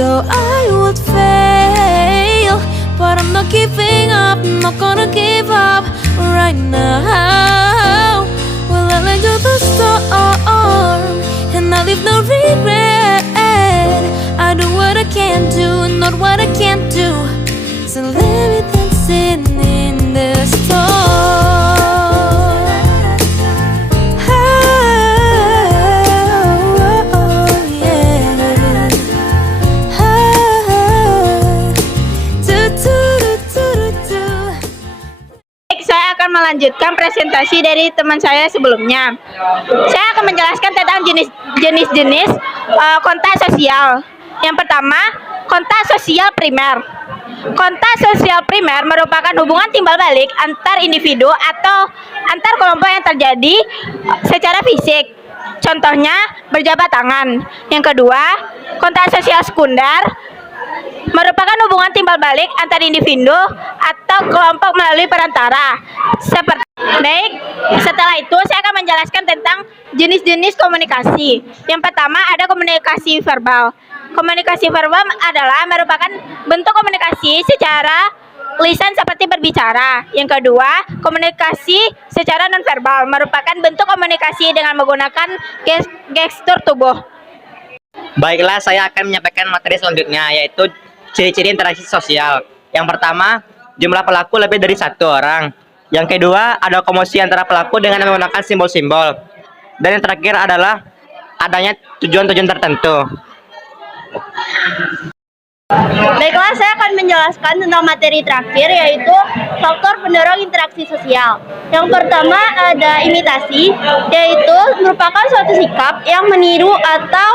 so I would fail. But I'm not giving up, I'm not gonna give up right now. Well, I let you the storm, and I leave no regret. I do what I can do, not what I can't do. So let me dancing in the storm. Saya akan melanjutkan presentasi dari teman saya sebelumnya. Saya akan menjelaskan tentang jenis-jenis kontak sosial. Yang pertama, kontak sosial primer. Kontak sosial primer merupakan hubungan timbal balik antar individu atau antar kelompok yang terjadi secara fisik. Contohnya berjabat tangan. Yang kedua, kontak sosial sekunder merupakan hubungan timbal balik antar individu atau kelompok melalui perantara. Baik, setelah itu saya akan menjelaskan tentang jenis-jenis komunikasi. Yang pertama ada komunikasi verbal. Komunikasi verbal adalah merupakan bentuk komunikasi secara lisan seperti berbicara. Yang kedua, komunikasi secara nonverbal merupakan bentuk komunikasi dengan menggunakan gestur tubuh. Baiklah, saya akan menyampaikan materi selanjutnya, yaitu ciri-ciri interaksi sosial. Yang pertama, jumlah pelaku lebih dari satu orang. Yang kedua, ada komosi antara pelaku dengan menggunakan simbol-simbol. Dan yang terakhir adalah adanya tujuan-tujuan tertentu. Baiklah, saya akan menjelaskan tentang materi terakhir, yaitu faktor pendorong interaksi sosial. Yang pertama ada imitasi, yaitu merupakan suatu sikap yang meniru atau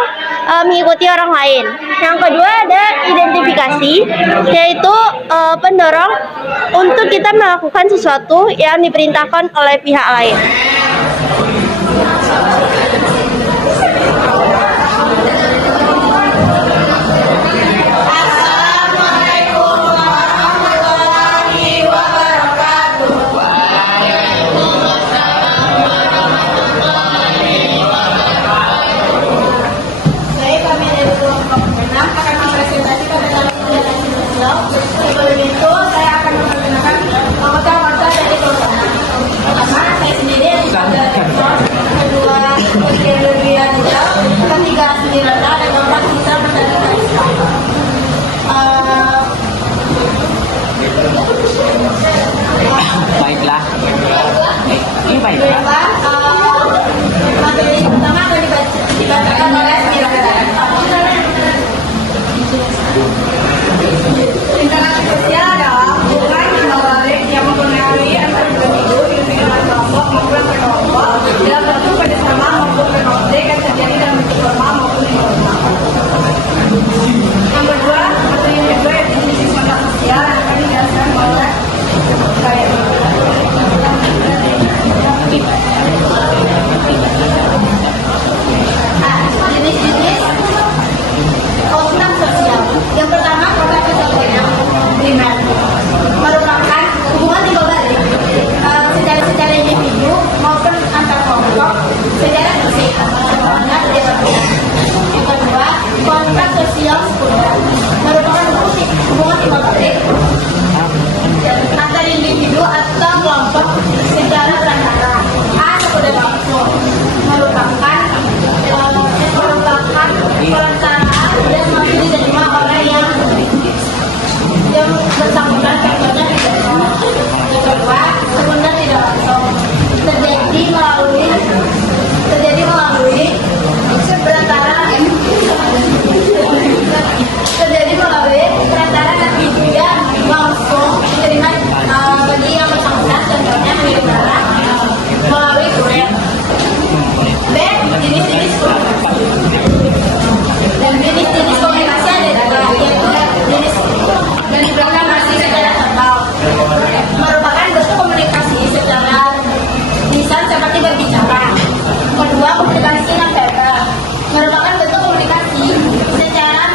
mengikuti orang lain. Yang kedua ada identifikasi, yaitu pendorong untuk kita melakukan sesuatu yang diperintahkan oleh pihak lain. Baiklah. Materi pertama akan dibacakan oleh interaksi sosial adalah hubungan timbal balik yang mempengaruhi antar individu dengan kelompok maupun kelompok dalam bentuk kerjasama maupun konflik yang terjadi dalam bentuk formal maupun informal. Yang kedua, materi yang kedua yaitu jenis kontak sosial yang akan dijelaskan oleh saya. Jenis-jenis kontak sosial. Yang pertama, kontak sosial primer merupakan hubungan timbal balik secara individu maupun antar kelompok secara fisik. Yang kedua, kontak sosial sekunder merupakan hubungan timbal balik antar individu atau kelompok secara perantara. Sekunder langsung merupakan perantara yang masih diterima oleh yang bersangkutan, contohnya tidak. Yang kedua, sekunder tidak langsung terjadi melalui perantara dan tidak langsung diterima bagi yang bersangkutan, contohnya mengirim barang melalui kurir. B. Jenis-jenis komunikasi. Dan jenis-jenis komunikasi ada juga, yaitu jenis dan di belakang masih secara verbal merupakan bentuk komunikasi secara lisan seperti berbicara. Kedua, komunikasi nonverbal merupakan bentuk komunikasi dengan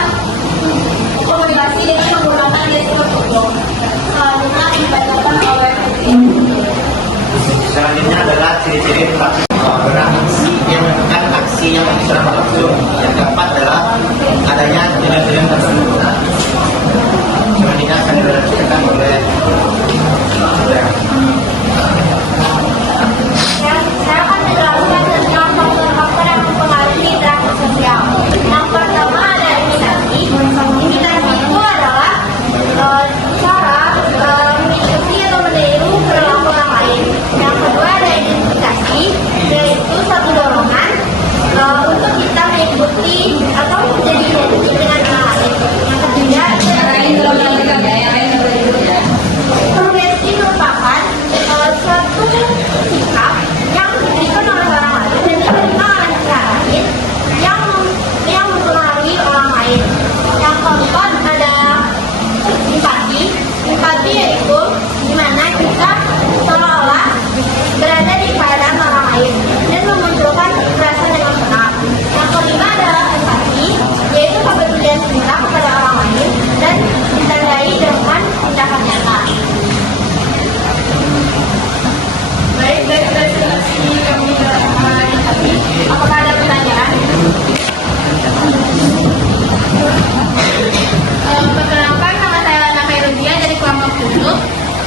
menggunakan gestur tubuh. Selanjutnya dibacakan oleh selanjutnya adalah ciri-ciri interaksi beraksi yang melakukan aksi yang secara langsung. Yang keempat adalah adanya ciri-ciri tersebut selanjutnya akan dilanjutkan oleh Saya akan menjelaskan tentang faktor-faktor yang mempengaruhi interaksi sosial. Yang pertama ada imitasi. Imitasi itu adalah cara mengikuti atau meniru perilaku orang lain. Yang kedua ada identifikasi, yaitu satu dorongan untuk kita mengikuti atau menjadi identik dengan orang lain. Yang ketiga progresi merupakan suatu sikap yang diberikan oleh orang lain dan diterima oleh pihak lain yang mempengaruhi orang lain. Yang keempat ada empati. Empati yaitu dimana kita seolah-olah berada di keadaan orang lain dan memunculkan perasaan dengan benar. Yang kelima adalah empati, yaitu kepedulian kita kepada orang lain dan ditandai dengan tindakan nyata. Baik, dari presentasi kami tadi, apakah ada pertanyaan? Perkenalkan, nama saya Lana Khairudia dari kelompok 7.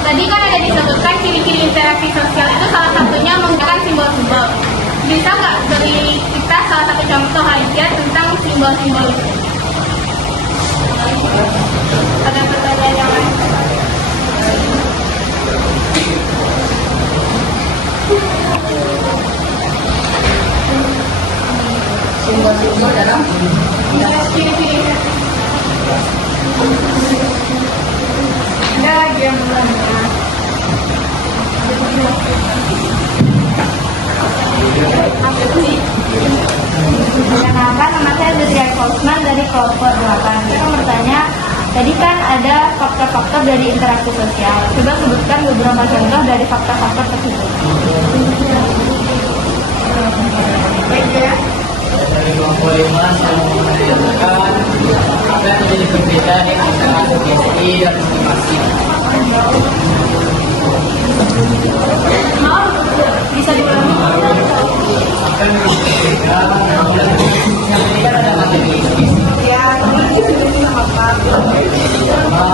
Tadi kan ada disebutkan ciri-ciri interaksi sosial itu salah satunya menggunakan simbol-simbol. Bisa nggak dari kita salah satu contoh aja tentang simbol-simbol itu? Ada pertanyaan yang lain? Simbol-simbol dalam ciri-cirinya. Ada lagi yang belum. Perkenalkan, nama saya Zidrian Kosman dari kelompok 8. Kita bertanya, tadi kan ada faktor-faktor dari interaksi sosial. Coba sebutkan beberapa contoh dari faktor-faktor tersebut. Baik ya. dari kelompok 5 saya mau menanyakan apa yang menjadi berbeda di antara sugesti dan motivasi. Bisa diulangi? Apa yang berbeda yang berbeda ada materi Ya, ini sebenarnya apa? sama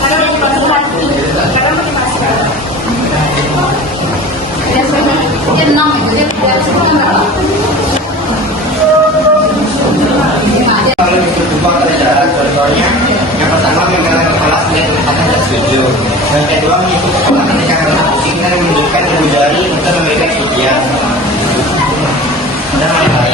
ada motivasi Karena motivasi. Dia 6 itu dia kalau dicoba pelajaran contohnya yang pertama memegang kepala selain mengatakan tidak setuju, yang kedua mengikuti kepala ketika karena pusing dan menunjukkan ibu jari untuk memberikan ujian dan lain-lain.